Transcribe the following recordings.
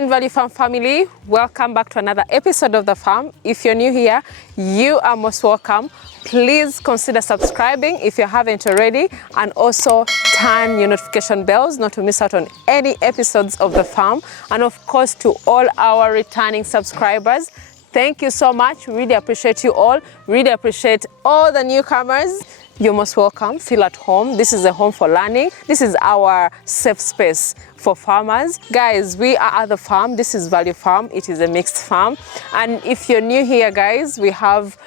fine Value Farm family, welcome back to another episode of The Farm. If you're new here, you are most welcome. Please consider subscribing if you haven't already, and also turn your notification bells not to miss out on any episodes of The Farm. And of course, to all our returning subscribers, thank you so much. Really appreciate you all. Really appreciate all the newcomers. You're most welcome. Feel at home. This is a home for learning. This is our safe space for farmers. Guys, we are at The Farm. This is Value Farm. It is a mixed farm. And if you're new here, guys, we have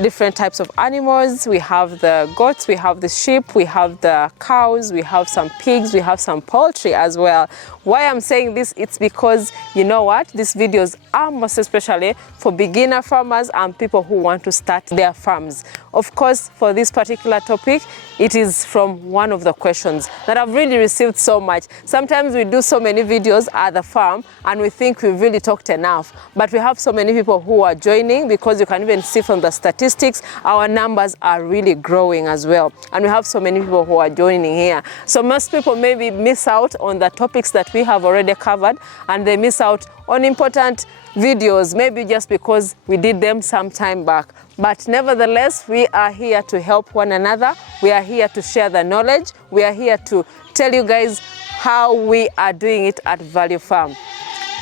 different types of animals. We have the goats, we have the sheep, we have the cows, we have some pigs, we have some poultry as well. Why I'm saying this, it's because you know what, these videos are most especially for beginner farmers and people who want to start their farms. Of course, for this particular topic, it is from one of the questions that I've really received so much. Sometimes we do so many videos at The Farm and we think we've really talked enough, but we have so many people who are joining, because you can even see from the statistics, our numbers are really growing as well. And we have so many people who are joining here. So most people maybe miss out on the topics that we have already covered, and they miss out on important videos, maybe just because we did them some time back. But nevertheless, we are here to help one another. We are here to share the knowledge. We are here to tell you guys how we are doing it at Value Farm.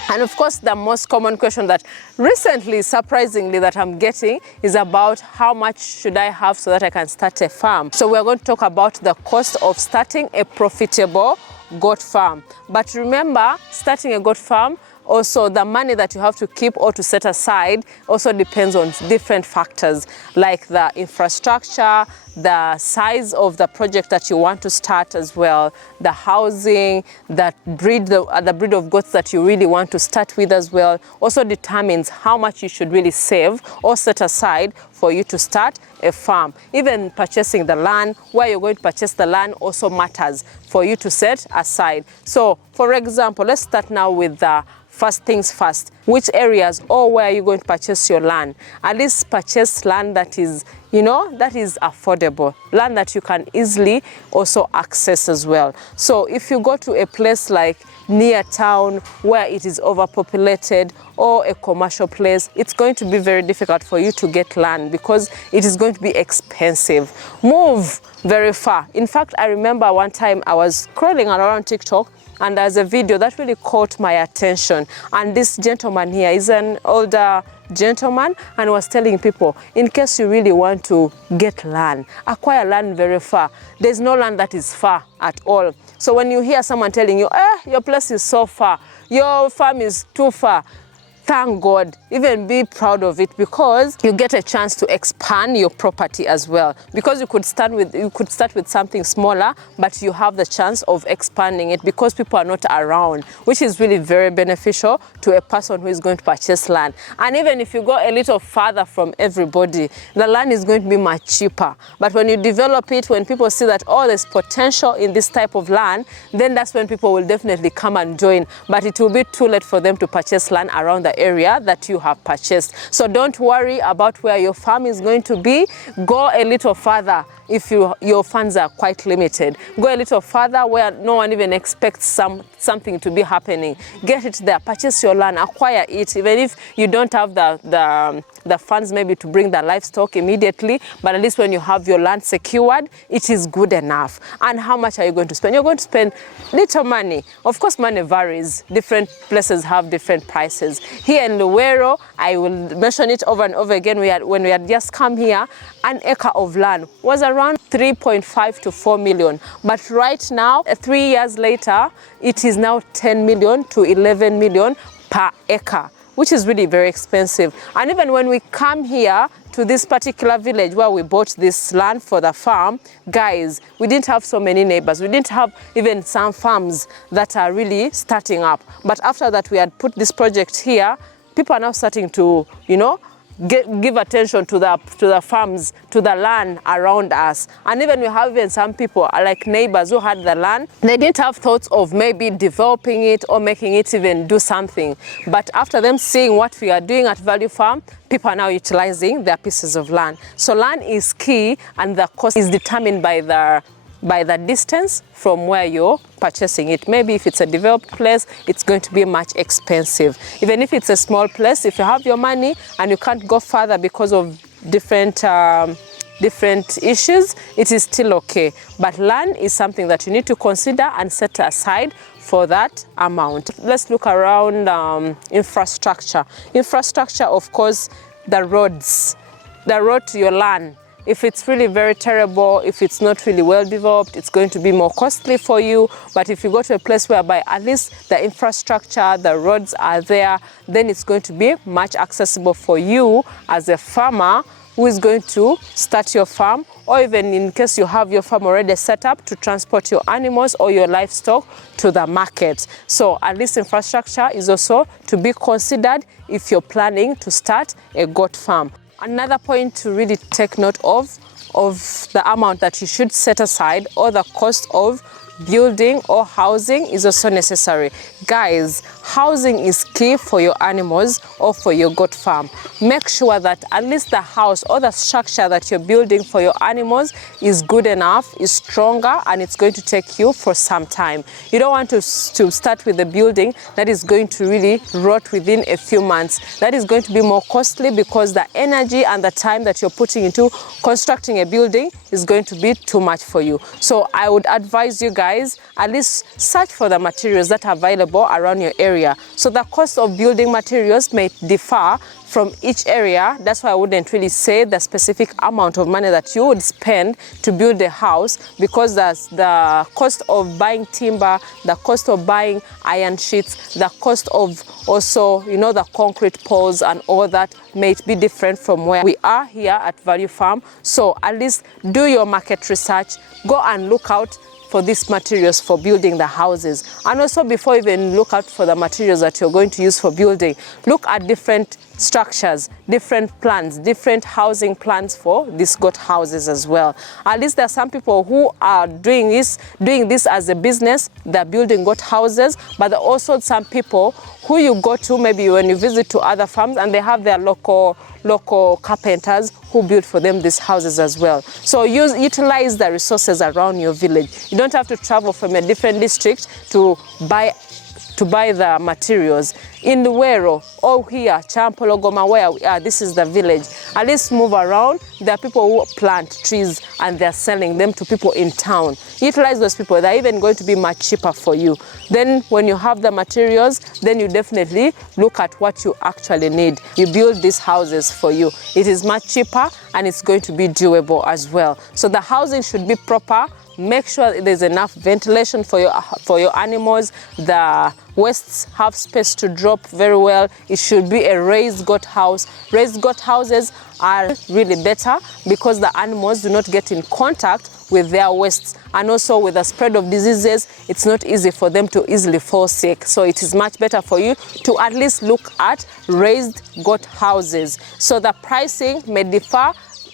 And of course, the most common question that recently, surprisingly, that I'm getting is about how much should I have so that I can start a farm. So we're going to talk about the cost of starting a profitable goat farm. But remember, starting a goat farm, also the money that you have to keep or to set aside also depends on different factors, like the infrastructure, the size of the project that you want to start as well, the housing, the breed of goats that you really want to start with as well, also determines how much you should really save or set aside for you to start a farm. Even purchasing the land, where you're going to purchase the land also matters for you to set aside. So for example, let's start now with the first things first. Which areas or where are you going to purchase your land? At least purchase land that is, that is affordable, land that you can easily also access as well. So if you go to a place like near town where it is overpopulated, or a commercial place, it's going to be very difficult for you to get land because it is going to be expensive. Move very far. In fact, I remember one time I was scrolling around TikTok, and there's a video that really caught my attention. And this gentleman here is an older gentleman and was telling people, in case you really want to get land, acquire land very far. There's no land that is far at all. So when you hear someone telling you, your place is so far, your farm is too far, thank God, even be proud of it, because you get a chance to expand your property as well. Because you could start with something smaller, but you have the chance of expanding it because people are not around, which is really very beneficial to a person who is going to purchase land. And even if you go a little further from everybody, the land is going to be much cheaper. But when you develop it, when people see that, there's potential in this type of land, then that's when people will definitely come and join. But it will be too late for them to purchase land around the area that you have purchased. So don't worry about where your farm is going to be. Go a little further if your funds are quite limited. Go a little further where no one even expects something to be happening. Get it there, purchase your land, acquire it, even if you don't have the funds maybe to bring the livestock immediately, but at least when you have your land secured, it is good enough. And how much are you going to spend? You're going to spend little money. Of course, money varies. Different places have different prices. Here in Luwero, I will mention it over and over again, when we had just come here, an acre of land was around 3.5 to 4 million. But right now, 3 years later, it is now 10 million to 11 million per acre, which is really very expensive. And even when we come here to this particular village where we bought this land for the farm, guys, we didn't have so many neighbors. We didn't have even some farms that are really starting up. But after that, we had put this project here, people are now starting to, give attention to the farms, to the land around us. And even we have some people like neighbors who had the land. They didn't have thoughts of maybe developing it or making it even do something. But after them seeing what we are doing at Value Farm, people are now utilizing their pieces of land. So land is key, and the cost is determined by the by the distance from where you're purchasing it. Maybe if it's a developed place, it's going to be much expensive. Even if it's a small place, if you have your money and you can't go further because of different issues, it is still okay. But land is something that you need to consider and set aside for that amount. Let's look around infrastructure. Infrastructure, of course, the roads, the road to your land. If it's really very terrible, if it's not really well developed, it's going to be more costly for you. But if you go to a place whereby at least the infrastructure, the roads are there, then it's going to be much accessible for you as a farmer who is going to start your farm, or even in case you have your farm already set up to transport your animals or your livestock to the market. So at least infrastructure is also to be considered if you're planning to start a goat farm. Another point to really take note of the amount that you should set aside, or the cost of building or housing is also necessary. Guys, housing is key for your animals or for your goat farm. Make sure that at least the house or the structure that you're building for your animals is good enough, is stronger, and it's going to take you for some time. You don't want to start with a building that is going to really rot within a few months. That is going to be more costly because the energy and the time that you're putting into constructing a building is going to be too much for you. So I would advise you guys, at least search for the materials that are available around your area. So the cost of building materials may differ from each area. That's why I wouldn't really say the specific amount of money that you would spend to build a house, because that's the cost of buying timber, the cost of buying iron sheets, the cost of also, you know, the concrete poles and all that may be different from where we are here at Value Farm. So at least do your market research, go and look out for these materials for building the houses. And also, before you even look out for the materials that you're going to use for building, look at different structures, different plans, different housing plans for these goat houses as well. At least there are some people who are doing this as a business. They're building goat houses, but there are also some people who you go to maybe when you visit to other farms, and they have their local carpenters who build for them these houses as well. So utilize the resources around your village. You don't have to travel from a different district to buy the materials. In Luwero or here, Champologoma, where we are, this is the village. At least move around. There are people who plant trees and they're selling them to people in town. Utilize those people. They're even going to be much cheaper for you. Then when you have the materials, then you definitely look at what you actually need. You build these houses for you. It is much cheaper and it's going to be doable as well. So the housing should be proper. Make sure there's enough ventilation for your animals. The wastes have space to drop very well. It should be a raised goat house. Raised goat houses are really better because the animals do not get in contact with their wastes, and also with the spread of diseases, it's not easy for them to easily fall sick. So it is much better for you to at least look at raised goat houses. So the pricing may differ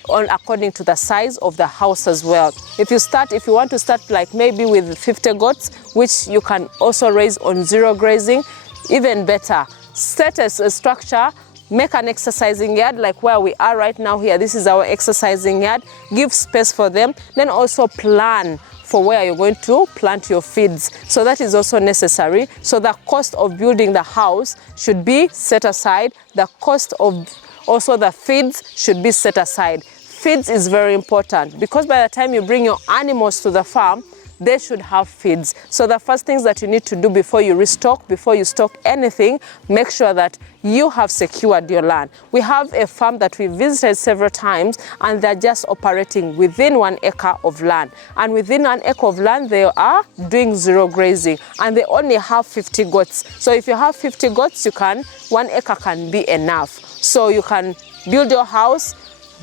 according to the size of the house as well. If you want to start like maybe with 50 goats, which you can also raise on zero grazing, even better. Set a structure, make an exercising yard like where we are right now here. This is our exercising yard. Give space for them. Then also plan for where you're going to plant your feeds. So that is also necessary. So the cost of building the house should be set aside. The cost of also the feeds should be set aside. Feeds is very important because by the time you bring your animals to the farm, they should have feeds. So the first things that you need to do before you restock, before you stock anything, make sure that you have secured your land. We have a farm that we visited several times and they're just operating within 1 acre of land. And within 1 acre of land, they are doing zero grazing and they only have 50 goats. So if you have 50 goats, 1 acre can be enough. So you can build your house,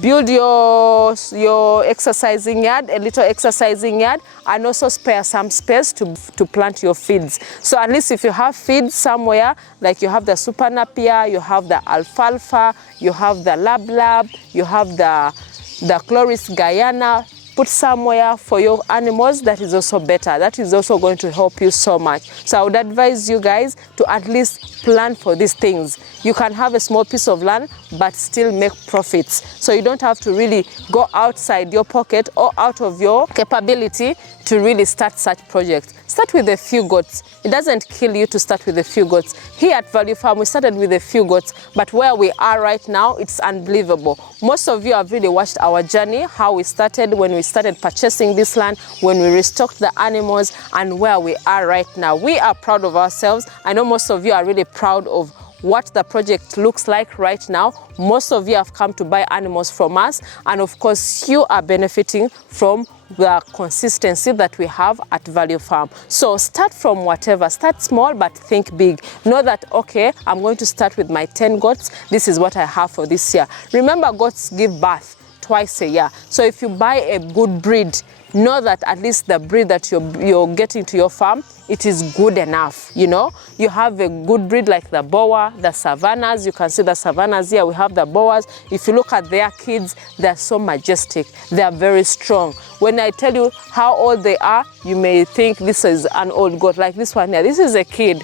build your exercising yard, a little exercising yard, and also spare some space to plant your feeds. So at least if you have feeds somewhere, like you have the super napier, you have the alfalfa, you have the lab, you have the Chloris Guyana, put somewhere for your animals, that is also better. That is also going to help you so much. So I would advise you guys to at least plan for these things. You can have a small piece of land but still make profits. So you don't have to really go outside your pocket or out of your capability to really start such projects. Start with a few goats. It doesn't kill you to start with a few goats. Here at Value Farm, we started with a few goats, but where we are right now, it's unbelievable. Most of you have really watched our journey, how we started, when we started purchasing this land, when we restocked the animals, and where we are right now. We are proud of ourselves. I know most of you are really proud of what the project looks like right now. Most of you have come to buy animals from us, and of course you are benefiting from the consistency that we have at Value Farm. So start from whatever, start small but think big. Know that, okay, I'm going to start with my 10 goats. This is what I have for this year. Remember, goats give birth twice a year. So if you buy a good breed, know that at least the breed that you're getting to your farm, it is good enough. You know, you have a good breed like the Boer, the Savannas. You can see the Savannas here. We have the Boers. If you look at their kids, they're so majestic. They are very strong. When I tell you how old they are, you may think this is an old goat. Like this one here. This is a kid,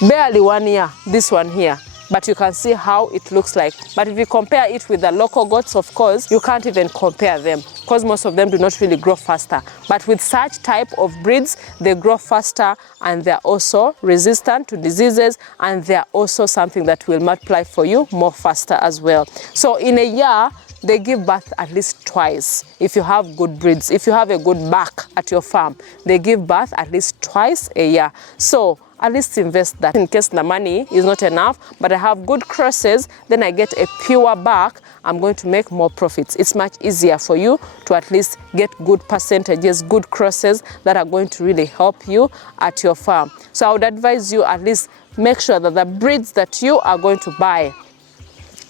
barely 1 year, this one here. But you can see how it looks like. But if you compare it with the local goats, of course, you can't even compare them because most of them do not really grow faster. But with such type of breeds, they grow faster and they're also resistant to diseases, and they're also something that will multiply for you more faster as well. So in a year, they give birth at least twice. If you have good breeds, if you have a good back at your farm, they give birth at least twice a year. So at least invest that in case the money is not enough, but I have good crosses, then I get a pure back, I'm going to make more profits. It's much easier for you to at least get good percentages, good crosses that are going to really help you at your farm. So I would advise you at least make sure that the breeds that you are going to buy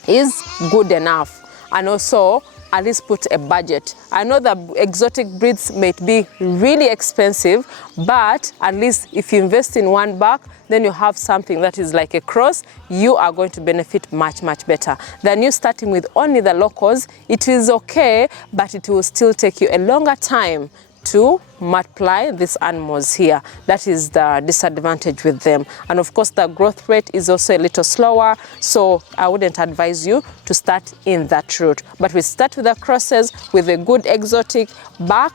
is good enough, and also at least put a budget. I know the exotic breeds may be really expensive, but at least if you invest in one back, then you have something that is like a cross, you are going to benefit much, much better than you starting with only the locals. It is okay, but it will still take you a longer time to multiply these animals here. That is the disadvantage with them. And of course, the growth rate is also a little slower, so I wouldn't advise you to start in that route. But we start with the crosses with a good exotic back.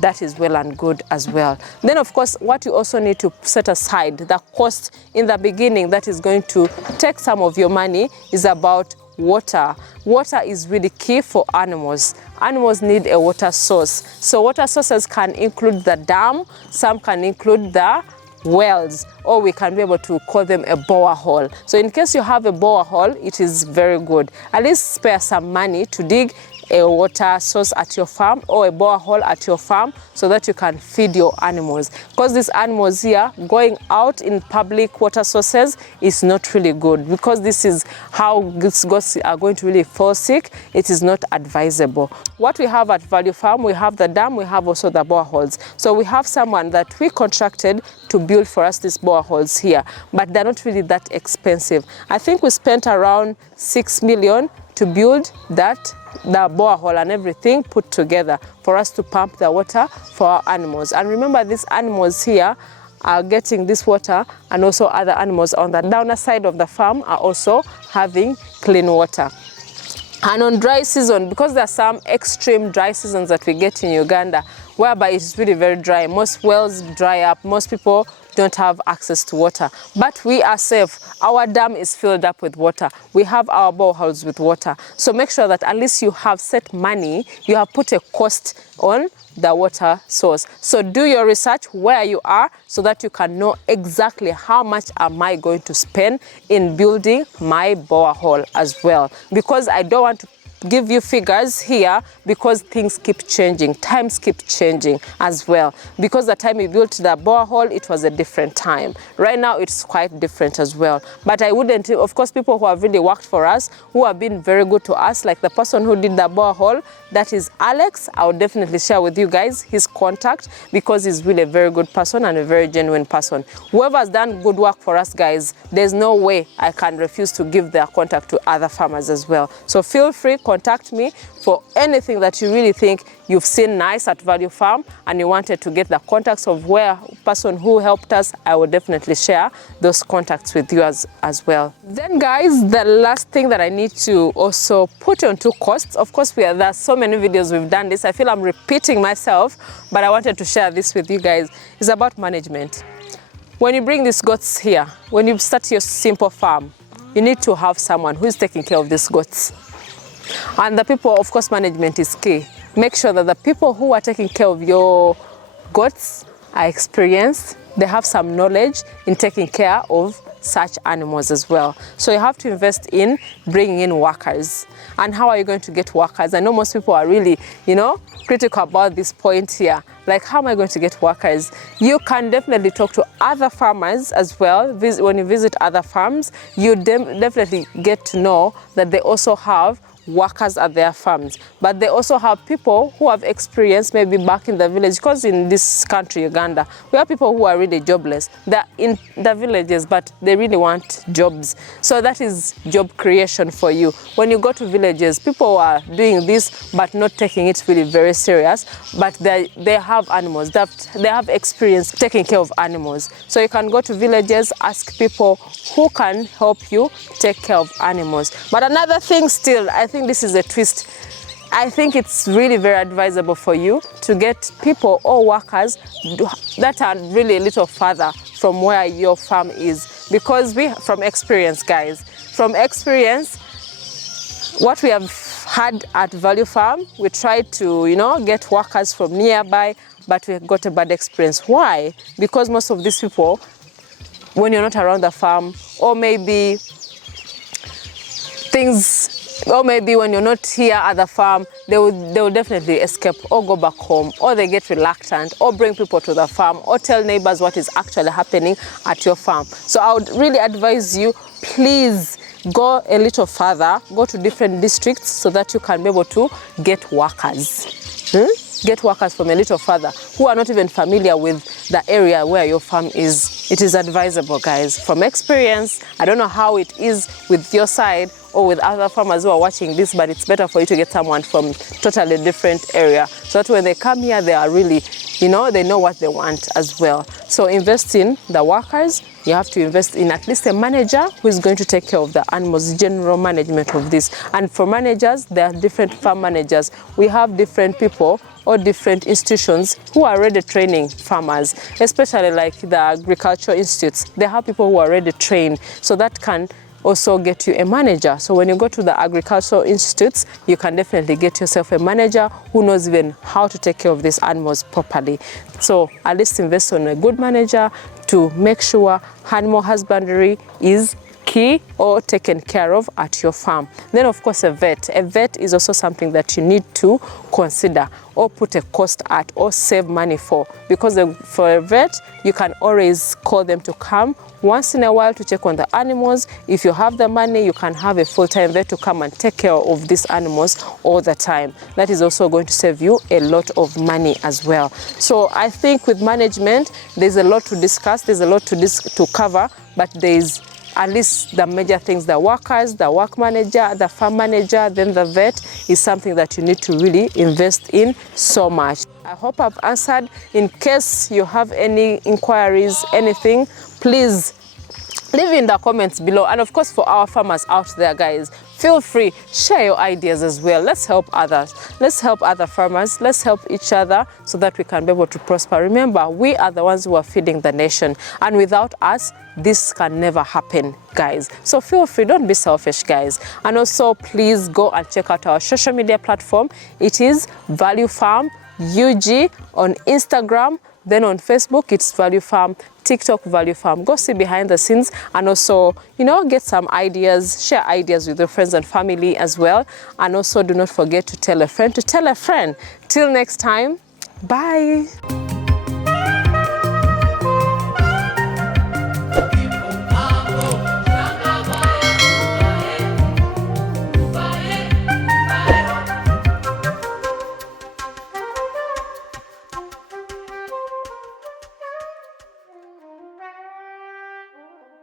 That is well and good as well. Then of course, what you also need to set aside, the cost in the beginning that is going to take some of your money, is about water. Water is really key for animals. Animals need a water source. So water sources can include the dam, some can include the wells, or we can be able to call them a borehole. So in case you have a borehole, it is very good. At least spare some money to dig a water source at your farm or a borehole at your farm so that you can feed your animals. Because these animals here, going out in public water sources is not really good, because this is how these goats are going to really fall sick. It is not advisable. What we have at Value Farm, we have the dam, we have also the boreholes. So we have someone that we contracted to build for us these boreholes here, but they're not really that expensive. I think we spent around 6 million to build that, the borehole and everything put together for us to pump the water for our animals. And remember, these animals here are getting this water, and also other animals on the downer side of the farm are also having clean water. And on dry season, because there are some extreme dry seasons that we get in Uganda, whereby it's really very dry, most wells dry up, most people don't have access to water. But we are safe. Our dam is filled up with water. We have our boreholes with water. So make sure that at least you have set money, you have put a cost on the water source. So do your research where you are so that you can know exactly how much am I going to spend in building my borehole as well. Because I don't want to give you figures here, because things keep changing, times keep changing as well. Because the time we built the borehole, it was a different time. Right now, it's quite different as well. But I wouldn't, of course, people who have really worked for us, who have been very good to us, like the person who did the borehole, that is Alex. I would definitely share with you guys his contact, because he's really a very good person and a very genuine person. Whoever has done good work for us, guys, there's no way I can refuse to give their contact to other farmers as well. So feel free, contact me for anything that you really think you've seen nice at Value Farm and you wanted to get the contacts of where person who helped us, I will definitely share those contacts with you as well. Then guys, the last thing that I need to also put onto costs, of course there's so many videos we've done this, I feel I'm repeating myself, but I wanted to share this with you guys, is about management. When you bring these goats here, when you start your simple farm, you need to have someone who is taking care of these goats. And the people, of course, management is key. Make sure that the people who are taking care of your goats are experienced, they have some knowledge in taking care of such animals as well. So you have to invest in bringing in workers. And how are you going to get workers? I know most people are really, critical about this point here. Like, how am I going to get workers? You can definitely talk to other farmers as well. When you visit other farms, you definitely get to know that they also have workers at their farms, but they also have people who have experience maybe back in the village, because in this country, Uganda, we have people who are really jobless. They're in the villages, but they really want jobs. So that is job creation for you. When you go to villages, people are doing this, but not taking it really very serious, but they have animals, they have experience taking care of animals. So you can go to villages, ask people who can help you take care of animals. But another thing still, I think this is a twist. I think it's really very advisable for you to get people or workers that are really a little further from where your farm is. Because from experience, guys, from experience, what we have had at Value Farm, we tried to, get workers from nearby, but we got a bad experience. Why? Because most of these people, when you're not around the farm, or maybe when you're not here at the farm, they will definitely escape or go back home, or they get reluctant, or bring people to the farm, or tell neighbors what is actually happening at your farm. So I would really advise you, please go a little further, go to different districts so that you can be able to get workers. Get workers from a little further who are not even familiar with the area where your farm is. It is advisable, guys. From experience, I don't know how it is with your side or with other farmers who are watching this, but it's better for you to get someone from totally different area, so that when they come here, they are really, they know what they want as well. So invest in the workers. You have to invest in at least a manager who is going to take care of the animals, general management of this. And for managers, there are different farm managers. We have different people or different institutions who are already training farmers, especially like the agricultural institutes. They have people who are already trained, so that can also get you a manager. So when you go to the agricultural institutes, you can definitely get yourself a manager who knows even how to take care of these animals properly. So at least invest on a good manager to make sure animal husbandry is key or taken care of at your farm. Then of course a vet. A vet is also something that you need to consider or put a cost at or save money for, because for a vet, you can always call them to come once in a while to check on the animals. If you have the money, you can have a full-time vet to come and take care of these animals all the time. That is also going to save you a lot of money as well. So I think with management, there's a lot to discuss, there's a lot to cover, but there's at least the major things: the workers, the work manager, the farm manager, then the vet is something that you need to really invest in so much. I hope I've answered. In case you have any inquiries, anything, please leave in the comments below. And of course, for our farmers out there, guys, feel free, share your ideas as well. Let's help others. Let's help other farmers. Let's help each other so that we can be able to prosper. Remember, we are the ones who are feeding the nation. And without us, this can never happen, guys. So feel free, don't be selfish, guys. And also, please go and check out our social media platform. It is Value Farm UG on Instagram. Then on Facebook, it's Value Farm. TikTok, Value Farm. Go see behind the scenes and also, get some ideas, share ideas with your friends and family as well. And also do not forget to tell a friend to tell a friend. Till next time, bye.